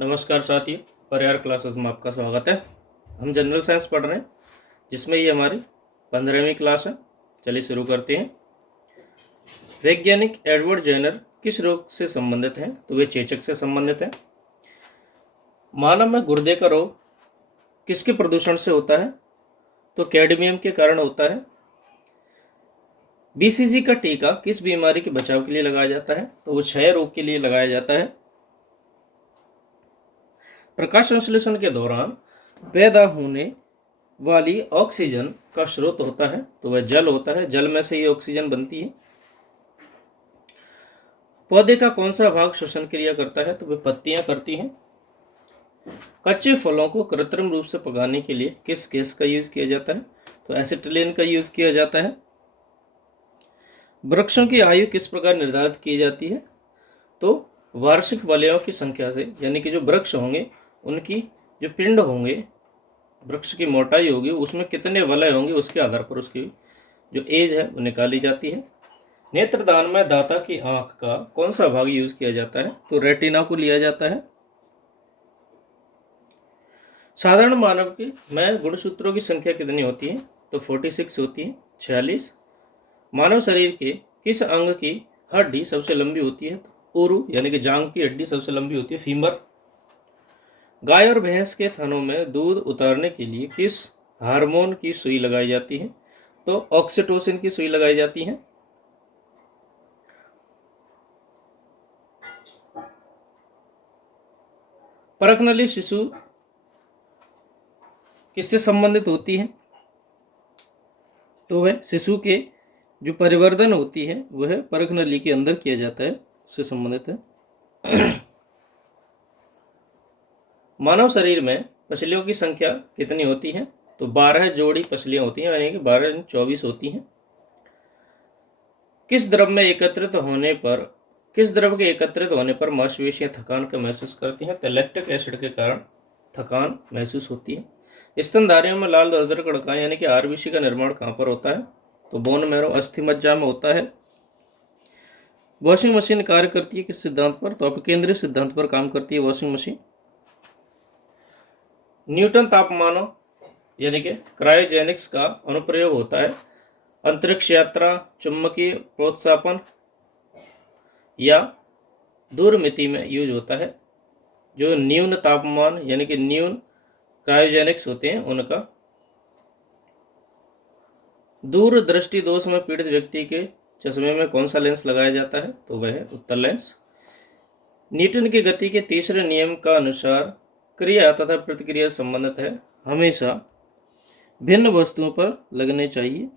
नमस्कार साथियों, परिवार क्लासेस में आपका स्वागत है। हम जनरल साइंस पढ़ रहे हैं, जिसमें ये हमारी 15वीं क्लास है। चलिए शुरू करते हैं। वैज्ञानिक एडवर्ड जेनर किस रोग से संबंधित हैं? तो वे चेचक से संबंधित हैं। मानव में गुर्दे का रोग किसके प्रदूषण से होता है? तो कैडमियम के कारण होता है। बीसीजी का टीका किस बीमारी के बचाव के लिए लगाया जाता है? तो वो क्षय रोग के लिए लगाया जाता है। प्रकाश संश्लेषण के दौरान पैदा होने वाली ऑक्सीजन का स्रोत होता है, तो वह जल होता है। जल में से ही ऑक्सीजन बनती है। पौधे का कौन सा भाग श्वसन क्रिया करता है? तो वह पत्तियां करती हैं। कच्चे फलों को कृत्रिम रूप से पकाने के लिए किस गैस का यूज किया जाता है? तो एसिटिलीन का यूज किया जाता है। वृक्षों की आयु किस प्रकार निर्धारित की जाती है? तो वार्षिक वलयों की संख्या से, यानी कि जो वृक्ष होंगे उनकी जो पिंड होंगे, वृक्ष की मोटाई होगी, उसमें कितने वलय होंगे उसके आधार पर उसकी जो एज है वो निकाली जाती है। नेत्रदान में दाता की आंख का कौन सा भाग यूज किया जाता है? तो रेटिना को लिया जाता है। साधारण मानव के में गुणसूत्रों की संख्या कितनी होती है? तो 46 होती है, 46। मानव शरीर के किस अंग की हड्डी सबसे लंबी होती है? तो ऊरू यानी कि जांघ की हड्डी सबसे लंबी होती है, फीमर। गाय और भैंस के थनों में दूध उतारने के लिए किस हार्मोन की सुई लगाई जाती है? तो ऑक्सीटोसिन की सुई लगाई जाती है। परखनली शिशु किससे संबंधित होती है? तो वह शिशु के जो परिवर्धन होती है वह परखनली के अंदर किया जाता है, उससे संबंधित है। मानव शरीर में पसलियों की संख्या कितनी होती है? तो 12 जोड़ी पसलियां होती हैं, यानी कि 12 24 होती हैं। किस द्रव के एकत्रित होने पर मांसपेशियां थकान का महसूस करती हैं? तो लैक्टिक एसिड के कारण थकान महसूस होती है। स्तनधारियों में लाल ध्रुव कणिकाएं यानी कि आरबीसी का निर्माण कहाँ पर होता है? तो बोन मैरो, अस्थि मज्जा में होता है। वॉशिंग मशीन कार्य करती है किस सिद्धांत पर? तो अपकेंद्रित सिद्धांत पर काम करती है वॉशिंग मशीन। न्यूटन तापमानों यानी कि क्रायोजेनिक्स का अनुप्रयोग होता है अंतरिक्ष यात्रा, चुंबकीय प्रोत्सापन या दूरमिति में यूज होता है। जो न्यून तापमान यानी कि न्यून क्रायोजेनिक्स होते हैं उनका। दूर दृष्टि दोष में पीड़ित व्यक्ति के चश्मे में कौन सा लेंस लगाया जाता है? तो वह है उत्तल लेंस। न्यूटन की गति के तीसरे नियम का अनुसार क्रिया तथा प्रतिक्रिया संबंधित है, हमेशा भिन्न वस्तुओं पर लगने चाहिए।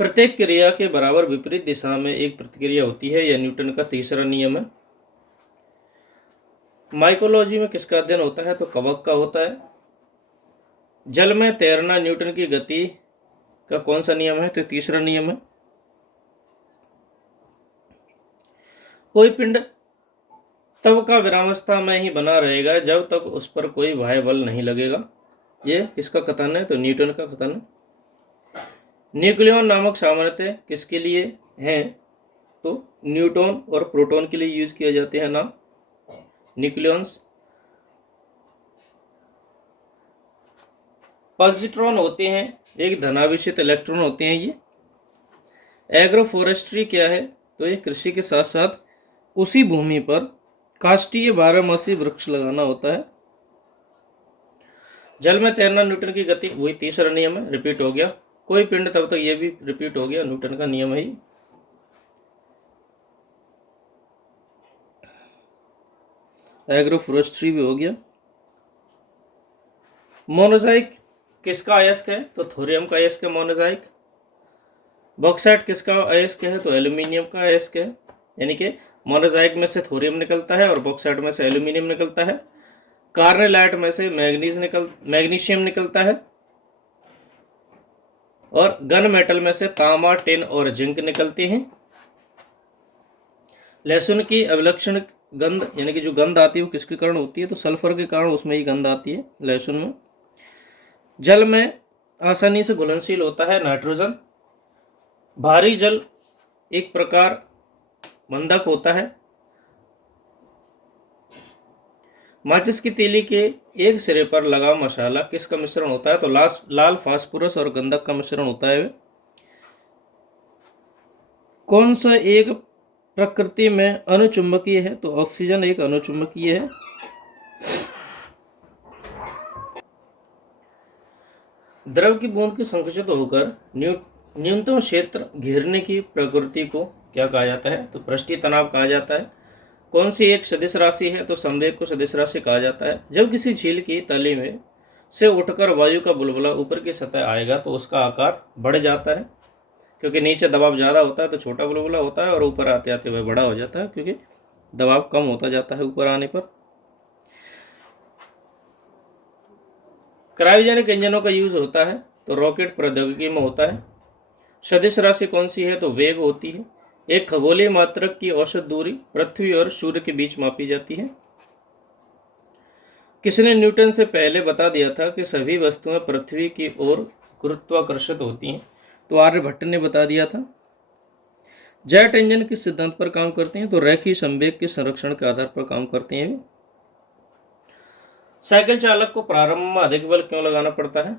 प्रत्येक क्रिया के बराबर विपरीत दिशा में एक प्रतिक्रिया होती है, यह न्यूटन का तीसरा नियम है। माइकोलॉजी में किसका अध्ययन होता है? तो कवक का होता है। जल में तैरना न्यूटन की गति का कौन सा नियम है? तो तीसरा नियम है। कोई पिंड तब का विरामावस्था में ही बना रहेगा जब तक उस पर कोई बाह्य बल नहीं लगेगा। ये किसका कथन है? तो न्यूटन का कथन है। न्यूक्लियन नामक सामान्यतः किसके लिए हैं? तो न्यूट्रॉन और प्रोटॉन के लिए यूज किए जाते हैं नाम न्यूक्लियंस। पॉजिट्रॉन होते हैं, एक धनावेशित इलेक्ट्रॉन होते हैं ये। एग्रो फॉरेस्ट्री क्या है? तो ये कृषि के साथ साथ उसी भूमि पर काष्ठीय बारहमासी वृक्ष लगाना होता है। जल में तैरना न्यूटन की गति, वही तीसरा नियम है, रिपीट हो गया। कोई पिंड तब तक ये भी रिपीट हो गया, न्यूटन का नियम है। एग्रो फॉरेस्ट्री भी हो गया। मोनोजाइक किसका अयस्क है? तो थोरियम का अयस्क है मोनोजाइक। बॉक्साइट किसका अयस्क है? तो एल्यूमिनियम का अयस्क है। यानी कि मोनोजाइक में से थोरियम निकलता है और बॉक्साइट में से एल्यूमिनियम निकलता है। कार्नेलाइट में से मैग्नीशियम निकलता है और गन मेटल में से तांबा, टिन और जिंक निकलते हैं। लहसुन की अविलक्षण गंध यानी कि जो गंध आती है वो किसके कारण होती है? तो सल्फर के कारण उसमें ही गंध आती है लहसुन में। जल में आसानी से घुलनशील होता है नाइट्रोजन। भारी जल एक प्रकार मंदक होता है। माचिस की तीली के एक सिरे पर लगा मसाला किसका मिश्रण होता है? तो लाल फास्फोरस और गंधक का मिश्रण होता है। कौन सा एक प्रकृति में अनुचुंबकीय है? तो ऑक्सीजन एक अनुचुंबकीय है। द्रव की बूंद के संकुचित होकर न्यूनतम क्षेत्र घेरने की प्रकृति को क्या कहा जाता है? तो पृष्ठीय तनाव कहा जाता है। कौन सी एक सदिश राशि है? तो संवेग को सदिश राशि कहा जाता है। जब किसी झील की तली में से उठकर वायु का बुलबुला ऊपर की सतह आएगा तो उसका आकार बढ़ जाता है, क्योंकि नीचे दबाव ज़्यादा होता है तो छोटा बुलबुला होता है, और ऊपर आते आते वह बड़ा हो जाता है क्योंकि दबाव कम होता जाता है ऊपर आने पर। क्रायोजेनिक इंजनों का यूज होता है तो रॉकेट प्रौद्योगिकी में होता है। सदिश राशि कौन सी है? तो वेग होती है। एक खगोलीय मात्रक की औसत दूरी पृथ्वी और सूर्य के बीच मापी जाती है। किसने न्यूटन से पहले बता दिया था कि सभी वस्तुएं पृथ्वी की ओर गुरुत्वाकर्षित होती हैं? तो आर्यभट्ट ने बता दिया था। जेट इंजन किस सिद्धांत पर काम करते हैं? तो रेखीय संवेग के संरक्षण के आधार पर काम करते हैं। साइकिल चालक को प्रारंभ में अधिक बल क्यों लगाना पड़ता है?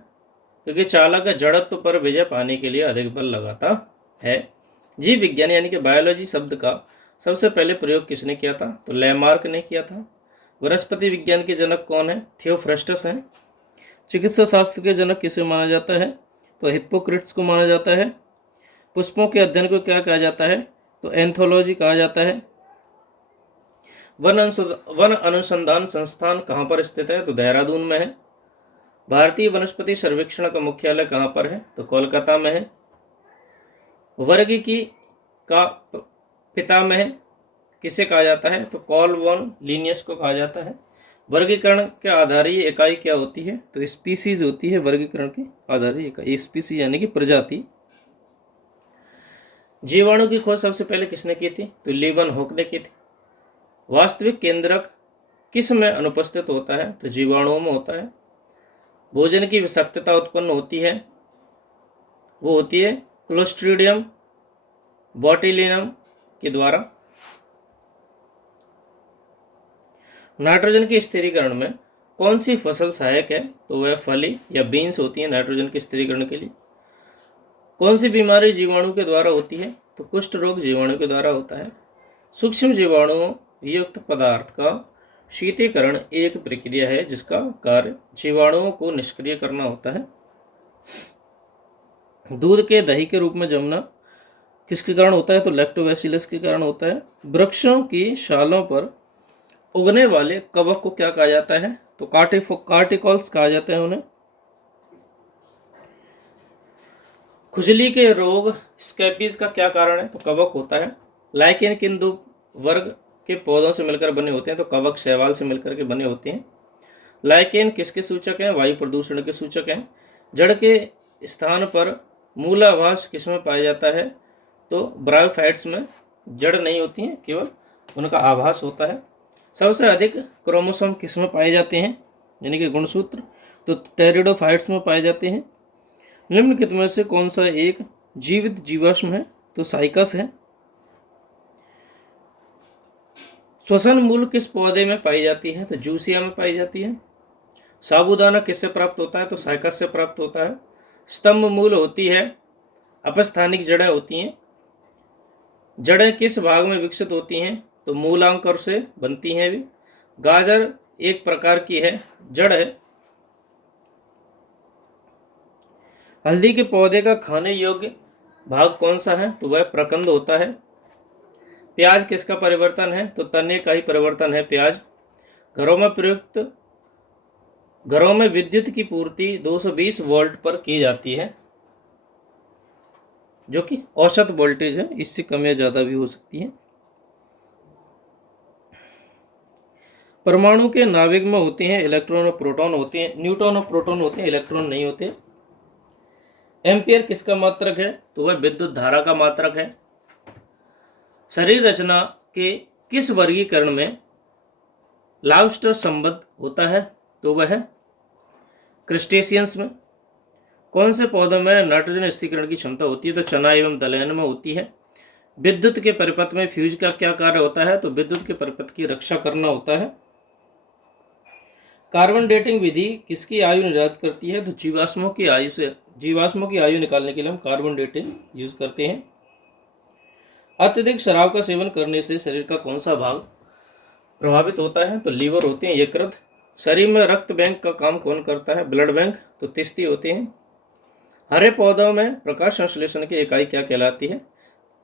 क्योंकि चालक जड़त्व पर विजय पाने के लिए अधिक बल लगाता है। जीव विज्ञान यानी कि बायोलॉजी शब्द का सबसे पहले प्रयोग किसने किया था? तो लैमार्क ने किया था। वनस्पति विज्ञान के जनक कौन है? थियोफ्रस्टस हैं। चिकित्सा शास्त्र के जनक किसे माना जाता है? तो हिप्पोक्रेट्स को माना जाता है। पुष्पों के अध्ययन को क्या कहा जाता है? तो एंथोलॉजी कहा जाता है। वन अनुसंधान संस्थान कहाँ पर स्थित है? तो देहरादून में है। भारतीय वनस्पति सर्वेक्षण का मुख्यालय कहाँ पर है? तो कोलकाता में है। वर्गीकी का पितामह किसे कहा जाता है? तो कार्ल वॉन लिनियस को कहा जाता है। वर्गीकरण के आधारीय इकाई क्या होती है? तो स्पीसीज होती है वर्गीकरण की आधारीय इकाई। स्पीसीज यानी कि प्रजाति। जीवाणु की खोज सबसे पहले किसने की थी? तो लीवनहोक ने की थी। वास्तविक केंद्रक किस में अनुपस्थित होता है? तो जीवाणुओं में होता है। भोजन की विषाक्तता उत्पन्न होती है, वो होती है क्लोस्ट्रीडियम बोट्यूलिनम के द्वारा। नाइट्रोजन के स्थिरीकरण में कौन सी फसल सहायक है? तो वह फली या बीन्स होती है नाइट्रोजन के स्थिरीकरण के लिए। कौन सी बीमारी जीवाणु के द्वारा होती है? तो कुष्ठ रोग जीवाणु के द्वारा होता है। सूक्ष्म जीवाणुओं युक्त पदार्थ का शीतीकरण एक प्रक्रिया है जिसका कार्य जीवाणुओं को निष्क्रिय करना होता है। दूध के दही के रूप में जमना किसके कारण होता है? तो लैक्टोबैसिलस के कारण होता है। वृक्षों की शालों पर उगने वाले कवक को क्या कहा जाता है? तो कार्टिकल्स कहा जाता है उन्हें। खुजली के रोग स्कैबीज का क्या कारण है? तो कवक होता है। लाइकेन किन दो वर्ग के पौधों से मिलकर बने होते हैं? तो कवक शैवाल से मिलकर के बने होते हैं। लाइकेन किसके सूचक हैं? वायु प्रदूषण के सूचक हैं। जड़ के स्थान पर मूलाभास किसमें पाया जाता है? तो ब्रायोफाइट्स में जड़ नहीं होती हैं, केवल उनका आभास होता है। सबसे अधिक क्रोमोसोम किसमें पाए जाते हैं यानी कि गुणसूत्र? तो टेरिडोफाइट्स में पाए जाते हैं। निम्नलिखित में से कौन सा एक जीवित जीवाश्म है? तो साइकस है। श्वसन मूल किस पौधे में पाई जाती है? तो जूसिया में पाई जाती है। साबूदाना किससे प्राप्त होता है? तो साइकस से प्राप्त होता है। स्तंभ मूल होती है, अपस्थानिक जड़ें होती हैं। जड़ें किस भाग में विकसित होती हैं? तो मूलांकुर से बनती हैं भी। गाजर एक प्रकार की है, जड़ है। हल्दी के पौधे का खाने योग्य भाग कौन सा है? तो वह प्रकंद होता है। प्याज किसका परिवर्तन है? तो तने का ही परिवर्तन है प्याज। घरों में विद्युत की पूर्ति 220 वोल्ट पर की जाती है, जो कि औसत वोल्टेज है, इससे कम या ज़्यादा भी हो सकती है। परमाणु के नाभिक में होते हैं इलेक्ट्रॉन और प्रोटॉन होते हैं, न्यूट्रॉन और प्रोटॉन होते हैं, इलेक्ट्रॉन नहीं होते। एम्पियर किसका मात्रक है? तो वह विद्युत धारा का मात्रक है। शरीर रचना के किस वर्गीकरण में लॉबस्टर संबद्ध होता है? तो वह क्रस्टेशियंस में। कौन से पौधों में नाइट्रोजन स्थिरीकरण की क्षमता होती है? तो चना एवं दलहन में होती है। विद्युत के परिपथ में फ्यूज का क्या कार्य होता है? तो विद्युत के परिपथ की रक्षा करना होता है। कार्बन डेटिंग विधि किसकी आयु निर्धारित करती है? तो जीवाश्मों की आयु निकालने के लिए हम कार्बन डेटिंग यूज करते हैं। अत्यधिक शराब का सेवन करने से शरीर का कौन सा भाग प्रभावित होता है? तो लीवर होते हैं यकृत। शरीर में रक्त बैंक का काम कौन करता है? Blood bank. तो तिस्ती होते हैं। हरे पौधों में प्रकाश संश्लेषण की इकाई क्या कहलाती है?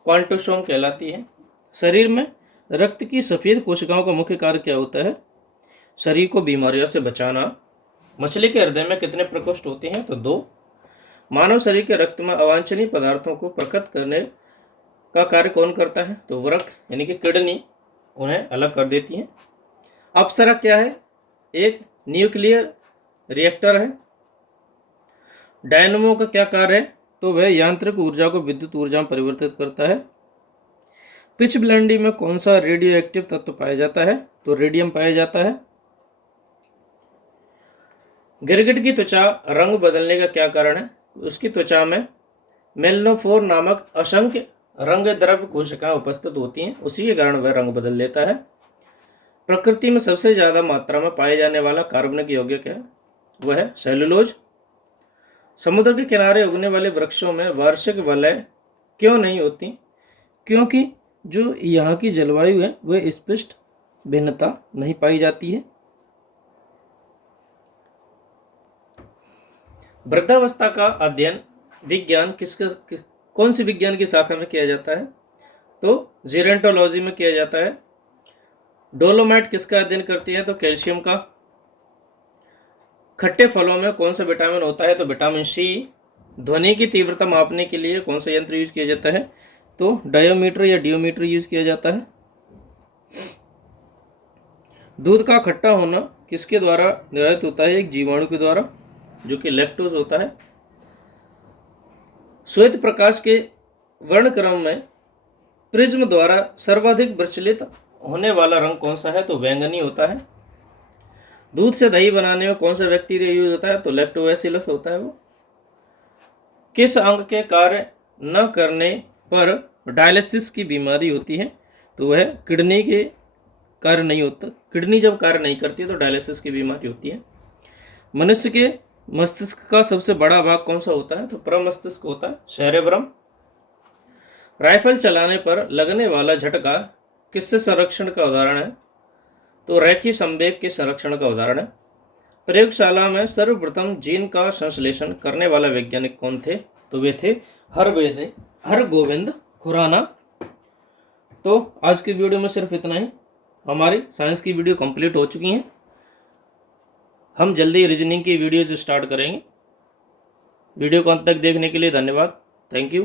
क्वांटोसोम कहलाती है। शरीर में रक्त की सफेद कोशिकाओं का मुख्य कार्य क्या होता है? शरीर को बीमारियों से बचाना। मछली के हृदय में कितने प्रकोष्ठ होते हैं? तो 2। मानव शरीर के रक्त में अवांछनीय पदार्थों को प्रकट करने का कार्य कौन करता है? तो वृक्क यानी कि किडनी उन्हें अलग कर देती है। अप्सरा क्या है? एक न्यूक्लियर रिएक्टर है। डायनमो का क्या कार्य है? तो वह यांत्रिक ऊर्जा को विद्युत ऊर्जा में परिवर्तित करता है। पिचब्लेंडी में कौन सा रेडियो एक्टिव तत्व पाया जाता है? तो रेडियम पाया जाता है। गिरगिट की त्वचा रंग बदलने का क्या कारण है? उसकी त्वचा में मेलनोफोर नामक असंख्य रंग द्रव्य कोशिकाएं उपस्थित होती हैं, उसी के कारण वह रंग बदल लेता है। प्रकृति में सबसे ज्यादा मात्रा में पाए जाने वाला कार्बनिक यौगिक है, वह है सेलुलोज। समुद्र के किनारे उगने वाले वृक्षों में वार्षिक वलय क्यों नहीं होती? क्योंकि जो यहाँ की जलवायु है वह स्पष्ट भिन्नता नहीं पाई जाती है। वृद्धावस्था का अध्ययन विज्ञान कौन सी विज्ञान की शाखा में किया जाता है? तो जीरेंटोलॉजी में किया जाता है। डोलोमाइट किसका अध्ययन करती है? तो कैल्शियम का। खट्टे फलों में कौन सा विटामिन होता है? तो विटामिन सी। ध्वनि की तीव्रता मापने के लिए कौन सा यंत्र यूज किया जाता है? तो डायोमीटर या डियोमीटर यूज किया जाता है। दूध का खट्टा होना किसके द्वारा निर्धारित होता है? एक जीवाणु के द्वारा, जो कि लैक्टोज होता है। श्वेत प्रकाश के वर्णक्रम में प्रिज्म द्वारा सर्वाधिक विचलित होने वाला रंग कौन सा है? तो बैंगनी होता है। दूध से दही बनाने में कौन सा बैक्टीरिया यूज होता है? तो लैक्टोबैसिलस होता है वो। किस अंग के कार्य न करने पर डायलिसिस की बीमारी होती है? तो वह किडनी के कार्य नहीं होता। किडनी जब कार्य नहीं करती है तो डायलिसिस की बीमारी होती है। मनुष्य के मस्तिष्क का सबसे बड़ा भाग कौन सा होता है? तो प्रमस्तिष्क होता है, सेरेब्रम। राइफल चलाने पर लगने वाला झटका किससे संरक्षण का उदाहरण है? तो रेखीय संवेग के संरक्षण का उदाहरण है। प्रयोगशाला में सर्वप्रथम जीन का संश्लेषण करने वाला वैज्ञानिक कौन थे? तो वे थे हरगोविंद खुराना। तो आज की वीडियो में सिर्फ इतना ही। हमारी साइंस की वीडियो कंप्लीट हो चुकी हैं। हम जल्दी रीजनिंग की वीडियोज स्टार्ट करेंगे। वीडियो को अंत तक देखने के लिए धन्यवाद। Thank you.